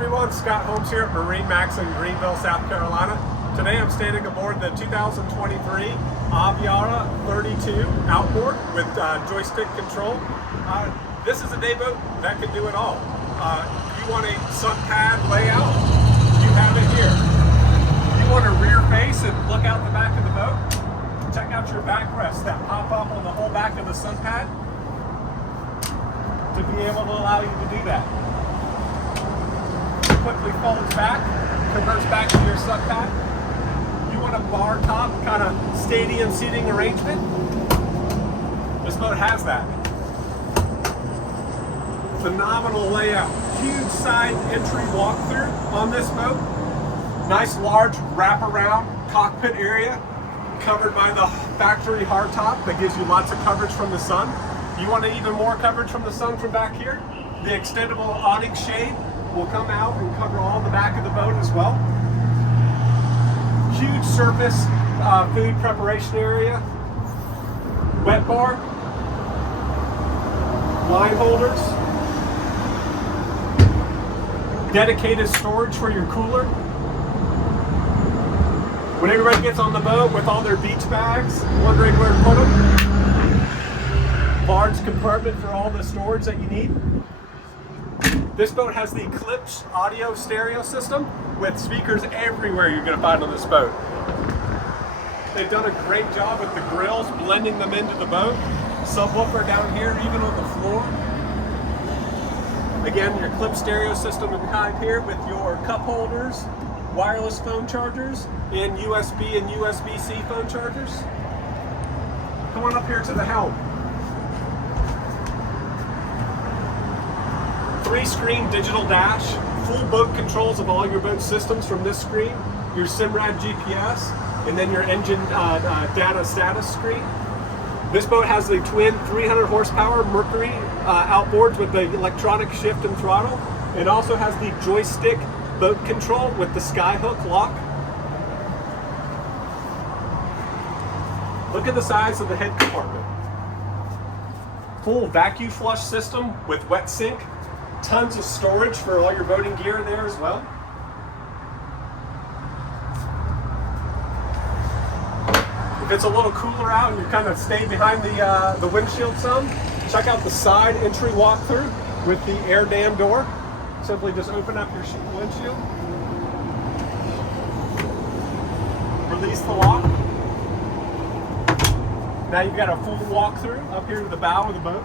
everyone, Scott Holmes here at MarineMax in Greenville, South Carolina. Today I'm standing aboard the 2023 Aviara AV32 Outboard with joystick control. This is a day boat that can do it all. You want a sun pad layout, you have it here. You want a rear face and look out the back of the boat, check out your backrests that pop up on the whole back of the sun pad to be able to allow you to do that. Quickly folds back, converts back to your sun pad. You want a bar top kind of stadium seating arrangement? This boat has that. Phenomenal layout. Huge side entry walkthrough on this boat. Nice large wraparound cockpit area covered by the factory hardtop that gives you lots of coverage from the sun. You want even more coverage from the sun from back here? The extendable awning shade will come out and cover all the back of the boat as well. Huge surface food preparation area. Wet bar. Line holders. Dedicated storage for your cooler. When everybody gets on the boat with all their beach bags, wondering where to put them. Large compartment for all the storage that you need. This boat has the Eclipse audio stereo system with speakers everywhere you're going to find on this boat. They've done a great job with the grills, blending them into the boat. Subwoofer down here, even on the floor. Again, your Eclipse stereo system behind here with your cup holders, wireless phone chargers, and USB and USB-C phone chargers. Come on up here to the helm. 3-screen digital dash, full boat controls of all your boat systems from this screen, your SIMRAD GPS, and then your engine data status screen. This boat has the twin 300 horsepower Mercury outboards with the electronic shift and throttle. It also has the joystick boat control with the skyhook lock. Look at the size of the head compartment. Full vacuum flush system with wet sink. Tons of storage for all your boating gear there as well. If it's a little cooler out and you kind of stay behind the windshield some, check out the side entry walkthrough with the air dam door. Simply just open up your windshield, release the lock. Now you've got a full walkthrough up here to the bow of the boat.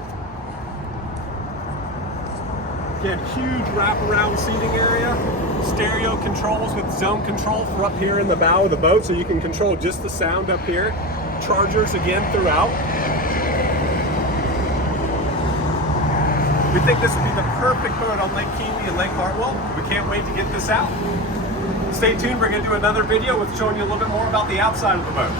Again, huge wraparound seating area, stereo controls with zone control for up here in the bow of the boat so you can control just the sound up here. Chargers again throughout. We think this would be the perfect boat on Lake Kiwi and Lake Hartwell. We can't wait to get this out. Stay tuned, we're going to do another video with showing you a little bit more about the outside of the boat.